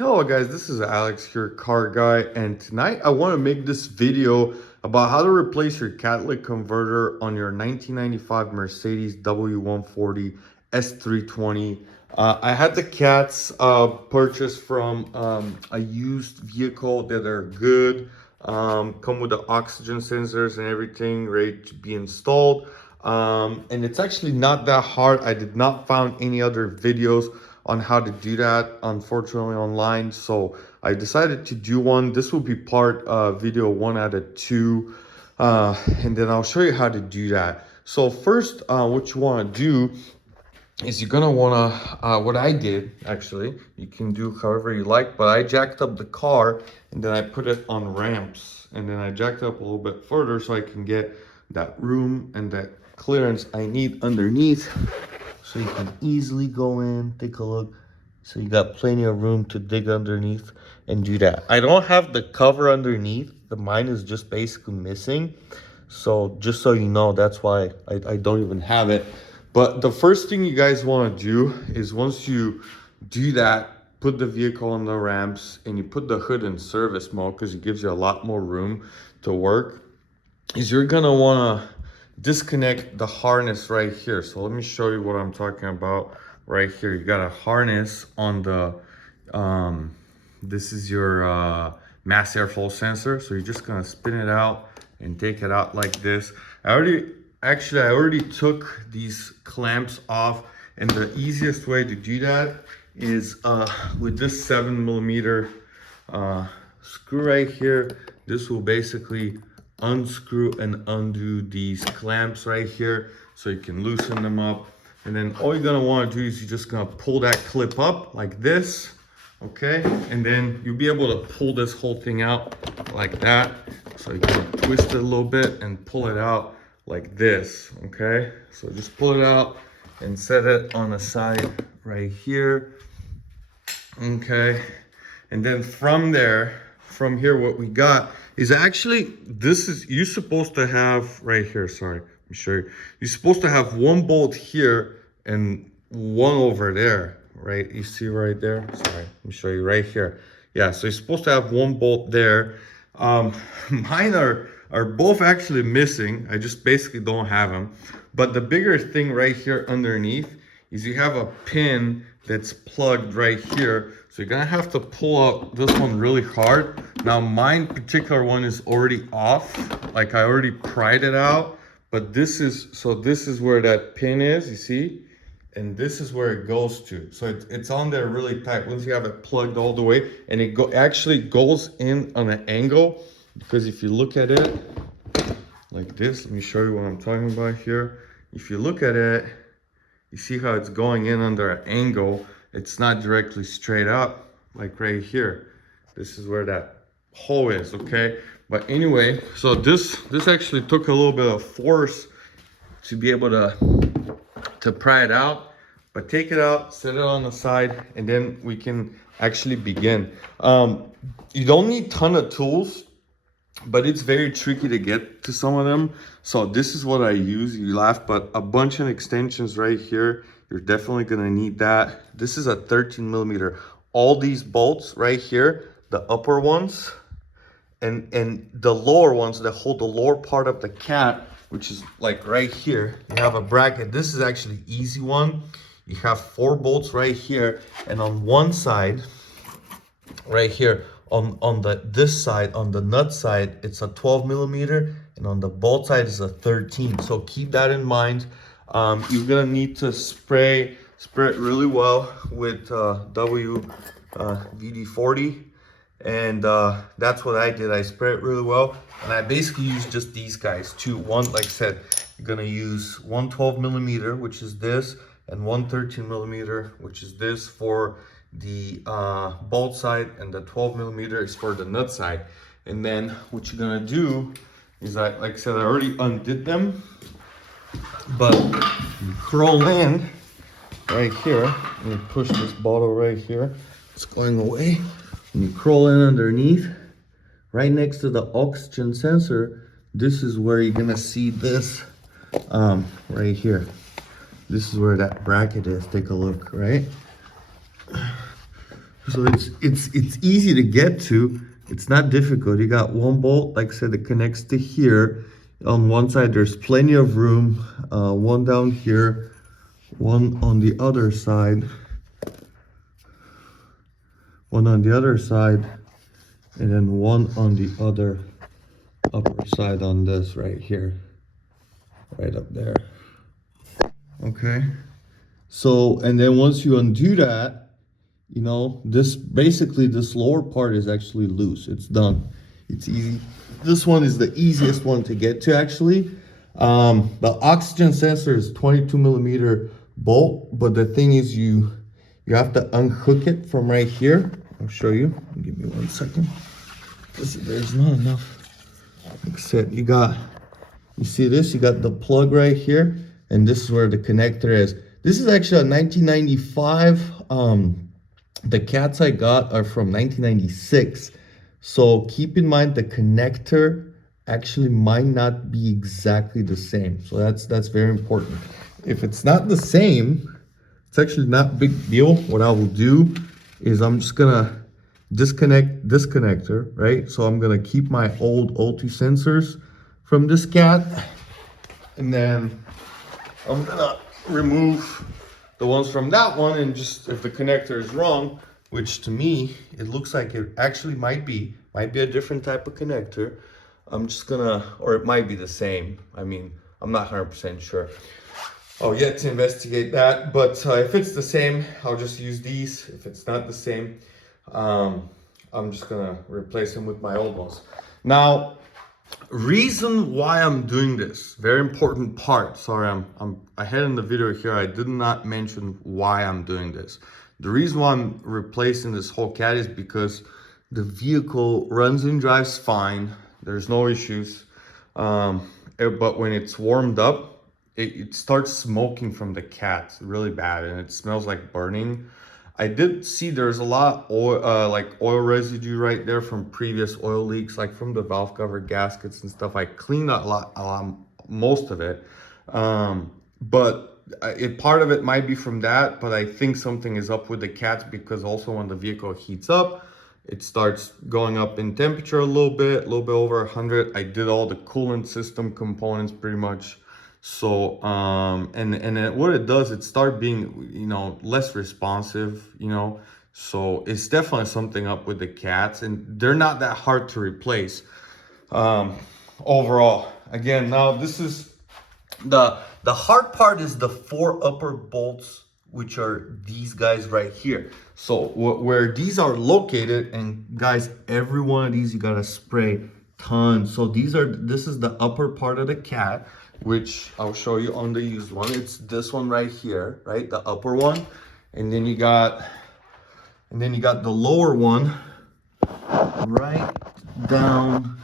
Hello guys, this is Alex here, car guy, and tonight I want to make this video about how to replace your catalytic converter on your 1995 Mercedes W140 S320. I had the cats purchased from a used vehicle that are good, come with the oxygen sensors and everything ready to be installed. And it's actually not that hard. I did not find any other videos on how to do that, unfortunately, online, so I decided to do one. This will be part video 1 out of 2, and then I'll show you how to do that. So first, what you want to do is you're gonna want to what I did, actually, you can do however you like, but I jacked up the car and then I put it on ramps, and then I jacked up a little bit further so I can get that room and that clearance I need underneath. So you can easily go in, take a look. So you got plenty of room to dig underneath and do that. I don't have the cover underneath. Mine is just basically missing. So just so you know, that's why I don't even have it. But the first thing you guys want to do is once you do that, put the vehicle on the ramps and you put the hood in service mode because it gives you a lot more room to work, is you're going to want to disconnect the harness right here. So let me show you what I'm talking about right here. You got a harness on the this is your mass airflow sensor. So you're just gonna spin it out and take it out like this. I already took these clamps off, and the easiest way to do that is with this 7mm screw right here. This will basically unscrew and undo these clamps right here so you can loosen them up. And then all you're gonna want to do is you're just gonna pull that clip up like this, okay? And then you'll be able to pull this whole thing out like that. So you're gonna twist it a little bit and pull it out like this, okay? So just pull it out and set it on the side right here, okay? And then from here, what we got is actually, you're supposed to have right here, sorry, let me show you. You're supposed to have one bolt here and one over there, right? You see right there? Sorry, let me show you right here. Yeah, so you're supposed to have one bolt there. Mine are both actually missing. I just basically don't have them. But the bigger thing right here underneath is you have a pin that's plugged right here. So you're gonna have to pull out this one really hard. Now mine particular one is already off. Like I already pried it out, but this is where that pin is, you see? And this is where it goes to. So it's on there really tight once you have it plugged all the way, and it actually goes in on an angle, because if you look at it like this, let me show you what I'm talking about here. If you look at it, you see how it's going in under an angle. It's not directly straight up, like right here. This is where that hole is, okay? But anyway, so this actually took a little bit of force to be able to pry it out. But take it out, set it on the side, and then we can actually begin. You don't need a ton of tools, but it's very tricky to get to some of them. So this is what I use. You laugh, but a bunch of extensions right here. You're definitely gonna need that. This is a 13mm. All these bolts right here, the upper ones and the lower ones that hold the lower part of the cat, which is like right here, you have a bracket. This is actually easy one. You have 4 bolts right here, and on one side, right here, on this side, on the nut side, it's a 12mm, and on the bolt side is a 13. So keep that in mind. You're gonna need to spray it really well with WD-40, and that's what I did. I spray it really well, and I basically use just these guys too. One, like I said, you're gonna use one 12mm, which is this, and one 13mm, which is this for the bolt side, and the 12mm is for the nut side. And then what you're gonna do is, like I said, I already undid them, but you crawl in right here, and you push this bottle right here, it's going away, and you crawl in underneath right next to the oxygen sensor. This is where you're gonna see this right here. This is where that bracket is. Take a look, right? So it's easy to get to. It's not difficult. You got one bolt, like I said, that connects to here. On one side, there's plenty of room. One down here, one on the other side, one on the other side, and then one on the other upper side on this right here, right up there. Okay. So, and then once you undo that, you know, this basically this lower part is actually loose. It's done. It's easy. This one is the easiest one to get to actually. The oxygen sensor is 22 millimeter bolt, but the thing is you have to unhook it from right here. I'll show you. Give me 1 second. There's not enough. Like I said, you see this? You got the plug right here, and this is where the connector is. This is actually a 1995. The cats I got are from 1996. So keep in mind the connector actually might not be exactly the same. So that's very important. If it's not the same, it's actually not a big deal. What I will do is I'm just gonna disconnect this connector, right? So I'm gonna keep my old O2 sensors from this cat, and then I'm gonna remove the ones from that one, and just if the connector is wrong, which to me it looks like it actually might be a different type of connector, I'm just gonna, or it might be the same. I mean, I'm not 100% sure. I'll yet to investigate that, but if it's the same, I'll just use these. If it's not the same, I'm just gonna replace them with my old ones. Now, reason why I'm doing this, very important part. Sorry, I'm ahead in the video here. I did not mention why I'm doing this. The reason why I'm replacing this whole cat is because the vehicle runs and drives fine. There's no issues. But when it's warmed up, it starts smoking from the cat really bad, and it smells like burning. I did see there's a lot of oil, like oil residue right there from previous oil leaks, like from the valve cover gaskets and stuff. I cleaned a lot, most of it. But part of it might be from that, but I think something is up with the cats, because also when the vehicle heats up, it starts going up in temperature a little bit over 100. I did all the coolant system components pretty much. So and what it does, it start being, you know, less responsive, you know. So it's definitely something up with the cats, and they're not that hard to replace. Overall, again, now this is the hard part is the 4 upper bolts, which are these guys right here. So where these are located, and guys, every one of these you gotta spray tons. So this is the upper part of the cat, which I'll show you on the used one. It's this one right here, right? The upper one. And then you got the lower one right down,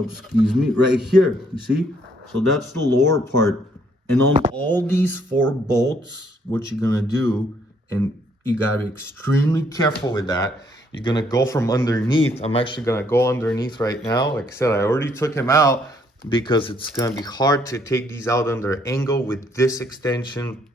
excuse me, right here. You see? So that's the lower part. And on all these 4 bolts, what you're gonna do, and you gotta be extremely careful with that, you're gonna go from underneath. I'm actually gonna go underneath right now. Like I said, I already took him out, because it's going to be hard to take these out under angle with this extension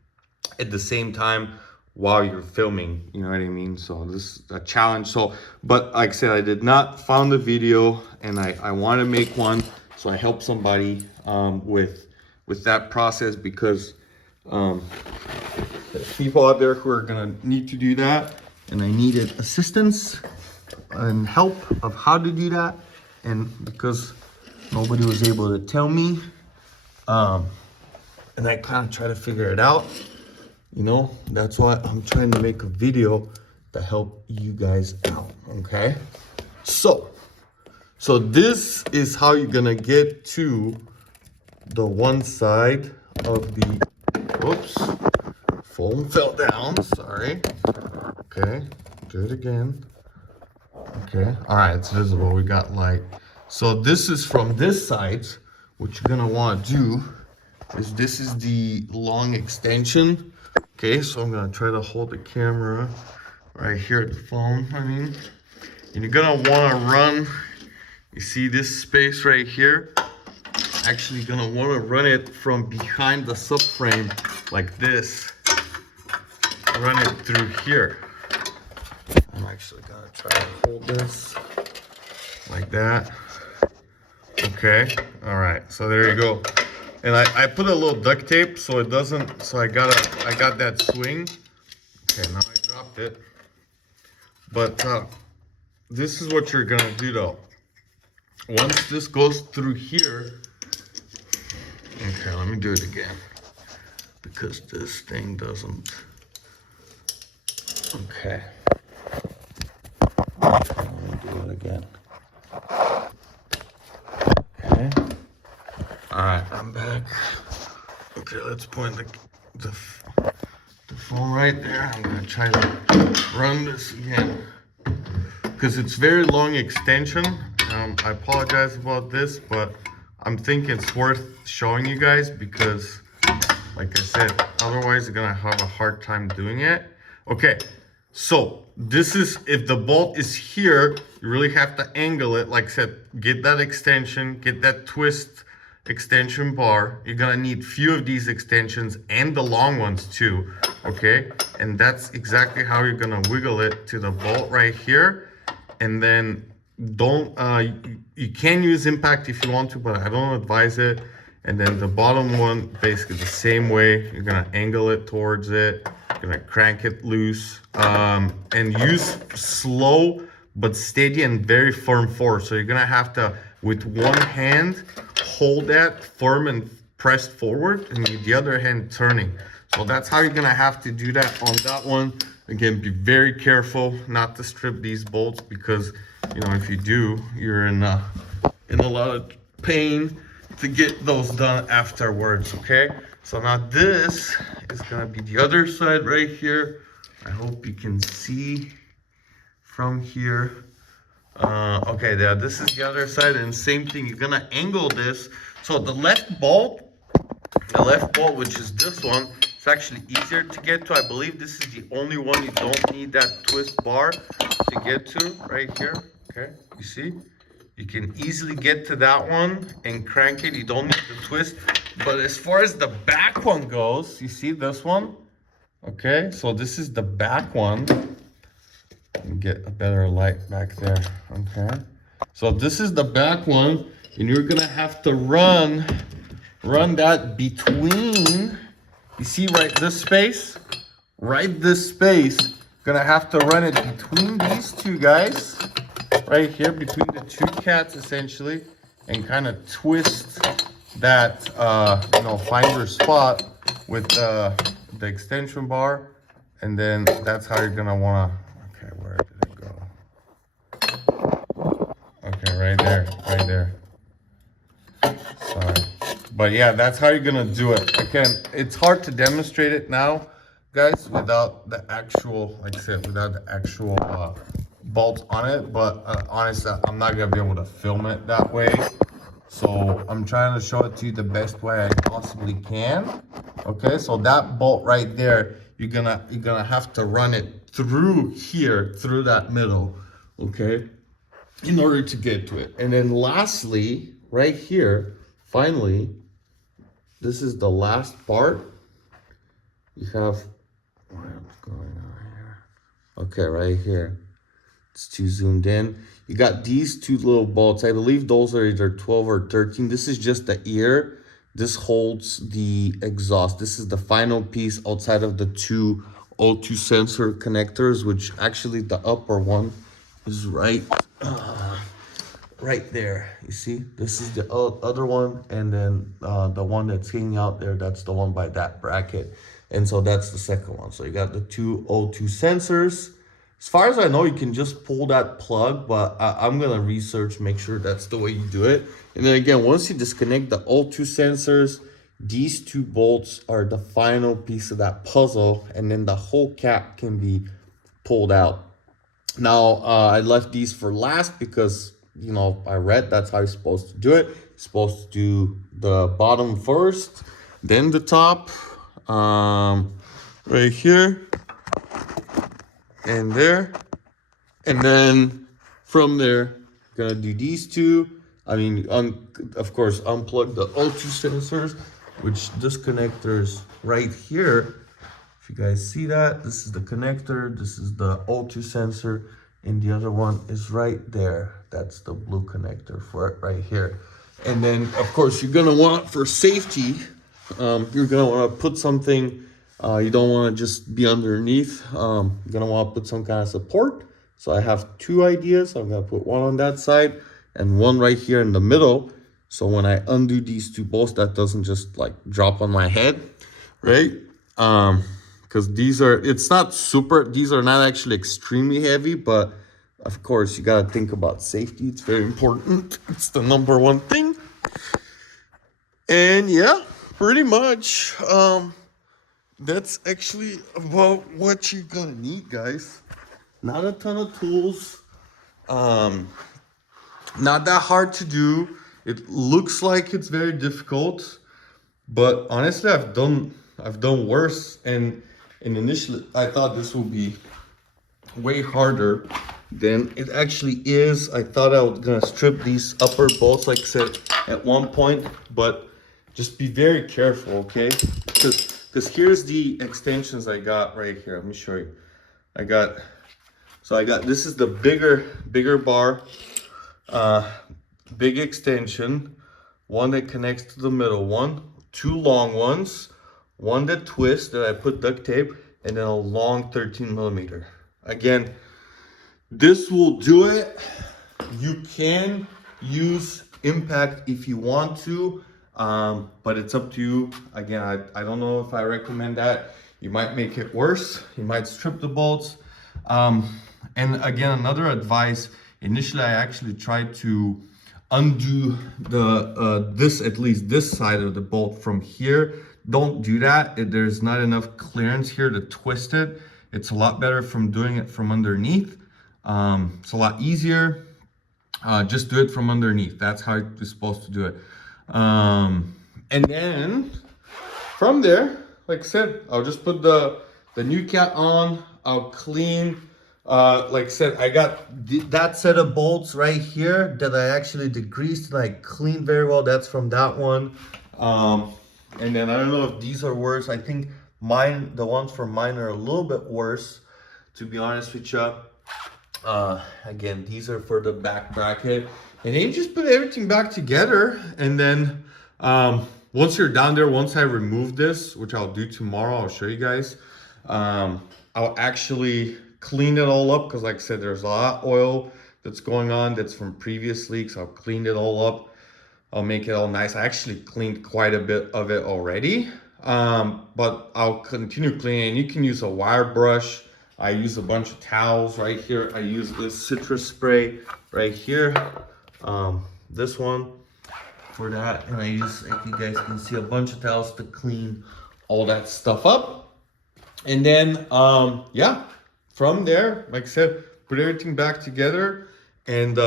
at the same time while you're filming, you know what I mean? So this is a challenge. So, but like I said, I did not found the video, and I want to make one, so I help somebody with that process, because there's people out there who are going to need to do that, and I needed assistance and help of how to do that, and because nobody was able to tell me, and I kind of try to figure it out, you know. That's why I'm trying to make a video to help you guys out, okay? So this is how you're gonna get to the one side of the, whoops, foam fell down, sorry. Okay, do it again. Okay, all right, it's visible, we got light. So this is from this side. What you're gonna want to do is, this is the long extension. Okay, so I'm gonna try to hold the camera right here at the phone, and you're gonna want to run, you see this space right here, actually gonna want to run it from behind the subframe like this, run it through here. I'm actually gonna try to hold this like that. Okay, all right, so there you go. And I put a little duct tape so it doesn't, so I got that swing. Okay, now I dropped it. But this is what you're gonna do though. Once this goes through here, okay, let me do it again. Because this thing doesn't, okay. Let me do it again. Okay. All right, I'm back. Okay, let's point the phone right there. I'm gonna try to run this again because it's very long extension. I apologize about this, but I'm thinking it's worth showing you guys because, like I said, otherwise you're gonna have a hard time doing it. Okay, so this is, if the bolt is here, you really have to angle it. Like I said, get that extension, get that twist extension bar. You're gonna need few of these extensions and the long ones too, okay? And that's exactly how you're gonna wiggle it to the bolt right here. And then don't, you can use impact if you want to, but I don't advise it. And then the bottom one, basically the same way. You're gonna angle it towards it. You're gonna crank it loose, and use slow but steady and very firm force. So you're gonna have to, with one hand, hold that firm and pressed forward, and with the other hand turning. So that's how you're gonna have to do that on that one. Again, be very careful not to strip these bolts because, you know, if you do, you're in a lot of pain to get those done afterwards, okay? So now this is gonna be the other side right here. I hope you can see from here. Okay, yeah, this is the other side, and same thing, you're gonna angle this. So the left bolt, which is this one, it's actually easier to get to. I believe this is the only one you don't need that twist bar to get to right here. Okay, you see? You can easily get to that one and crank it. You don't need the twist. But as far as the back one goes, you see this one? Okay, so this is the back one. Let me get a better light back there. Okay, so this is the back one, and you're gonna have to run that between, you see right this space? Right this space, gonna have to run it between these two guys, right here, between the two cats essentially, and kind of twist that, you know, find your spot with the extension bar, and then that's how you're gonna wanna, okay, where did it go? Okay, right there. Sorry. But yeah, that's how you're gonna do it. Again, it's hard to demonstrate it now, guys, without the actual, like I said, without the actual bolts on it. But honestly, I'm not gonna be able to film it that way. So I'm trying to show it to you the best way I possibly can. Okay, so that bolt right there, you're gonna have to run it through here, through that middle, okay, in order to get to it. And then lastly, right here, finally, this is the last part. You have, what's going on here? Okay, right here. It's too zoomed in. You got these two little bolts. I believe those are either 12 or 13. This is just the ear. This holds the exhaust. This is the final piece outside of the two O2 sensor connectors, which actually the upper one is right there. You see, this is the other one, and then the one that's hanging out there, that's the one by that bracket. And so that's the second one. So you got the two O2 sensors. As far as I know, you can just pull that plug, but I'm gonna research, make sure that's the way you do it. And then again, once you disconnect the O2 sensors, these two bolts are the final piece of that puzzle, and then the whole cap can be pulled out. Now, I left these for last because, you know, I read that's how you're supposed to do it. You're supposed to do the bottom first, then the top, right here, and there, and then from there, gonna do these two. I mean, of course, unplug the O2 sensors, which this connector is right here. If you guys see that, this is the connector, this is the O2 sensor, and the other one is right there. That's the blue connector for it right here. And then, of course, you're gonna want, for safety, you're gonna want to put something. You don't want to just be underneath. You're gonna want to put some kind of support. So I have two ideas. I'm gonna put one on that side and one right here in the middle. So when I undo these two bolts, that doesn't just like drop on my head, right? Because these are, it's not super, these are not actually extremely heavy, but of course you gotta think about safety. It's very important. It's the number one thing. And yeah, pretty much, that's actually about what you're gonna need, guys. Not a ton of tools. Not that hard to do. It looks like it's very difficult, but honestly, I've done worse. And initially, I thought this would be way harder than it actually is. I thought I was gonna strip these upper bolts, like I said, at one point, but just be very careful, okay? Because here's the extensions I got right here. Let me show you. I got this is the bigger bar, big extension, one that connects to the middle one, two long ones, one that twists that I put duct tape, and then a long 13 millimeter. Again, this will do it. You can use impact if you want to, but it's up to you. Again, I don't know if I recommend that. You might make it worse. You might strip the bolts. And again, another advice, initially I actually tried to undo the at least this side of the bolt from here. Don't do that. There's not enough clearance here to twist it. It's a lot better from doing it from underneath. It's a lot easier. Just do it from underneath. That's how you're supposed to do it. And then from there, like I said, I'll just put the new cat on. I'll clean. Like I said, I got that set of bolts right here that I actually degreased and I cleaned very well. That's from that one. And then I don't know if these are worse. I think mine, the ones from mine are a little bit worse, to be honest with you. Again, these are for the back bracket. And then you just put everything back together. And then once you're down there, once I remove this, which I'll do tomorrow, I'll show you guys. I'll actually clean it all up, because like I said, there's a lot of oil that's going on that's from previous leaks. I'll clean it all up. I'll make it all nice. I actually cleaned quite a bit of it already, but I'll continue cleaning. You can use a wire brush. I use a bunch of towels right here. I use this citrus spray right here, this one for that. And I use, like you guys can see, a bunch of towels to clean all that stuff up. And then, yeah, from there, like I said, put everything back together and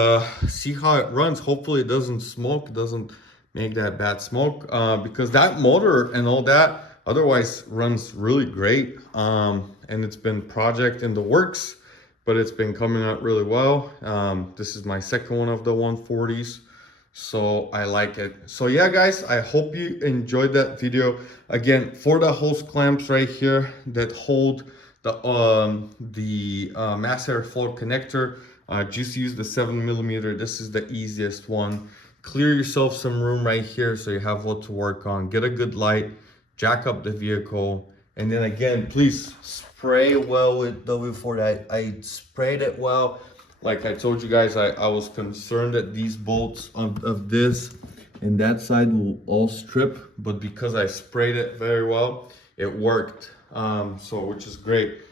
see how it runs. Hopefully it doesn't smoke, it doesn't make that bad smoke, because that motor and all that otherwise runs really great. And it's been project in the works, but it's been coming out really well. This is my second one of the 140s, so I like it. So yeah, guys, I hope you enjoyed that video. Again, for the hose clamps right here that hold the mass airflow connector, just use the 7 millimeter. This is the easiest one. Clear yourself some room right here so you have what to work on. Get a good light, jack up the vehicle, and then again, please spray well with W140. I sprayed it well. Like I told you guys, I was concerned that these bolts of this and that side will all strip, but because I sprayed it very well, it worked. So which is great.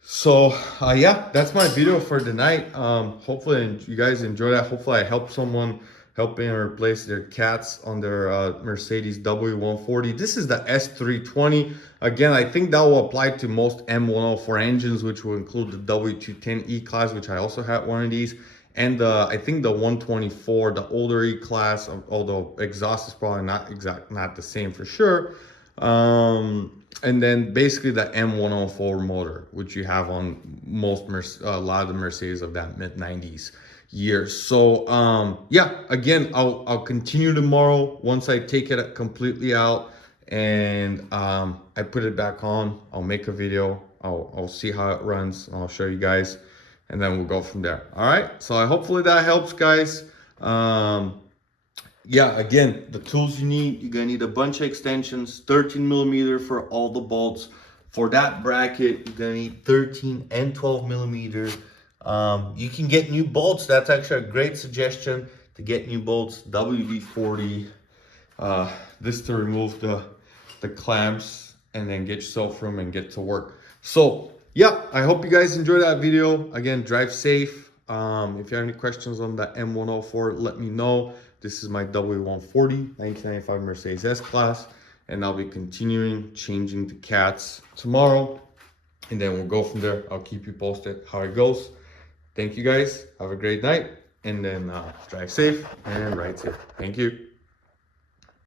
So yeah, that's my video for tonight. Hopefully you guys enjoy that. Hopefully I helped someone, helping replace their cats on their Mercedes W140. This is the S320. Again, I think that will apply to most M104 engines, which will include the W210 E-Class, which I also had one of these, and I think the 124, the older E-Class, although exhaust is probably not the same for sure. And then basically the M104 motor, which you have on a lot of the Mercedes of that mid-90s years. So yeah, again, I'll continue tomorrow once I take it completely out and I put it back on. I'll make a video. I'll see how it runs, and I'll show you guys, and then we'll go from there. All right, so hopefully that helps, guys. Yeah, again, the tools you need, you're gonna need a bunch of extensions, 13mm for all the bolts. For that bracket, you're gonna need 13 and 12mm. You can get new bolts. That's actually a great suggestion to get new bolts. WD-40. This to remove the clamps and then get yourself room and get to work. So yeah, I hope you guys enjoyed that video. Again, drive safe. If you have any questions on the M104, let me know. This is my W140 1995 Mercedes S-Class, and I'll be continuing changing the cats tomorrow, and then we'll go from there. I'll keep you posted how it goes. Thank you guys. Have a great night, and then drive safe and ride safe. Thank you.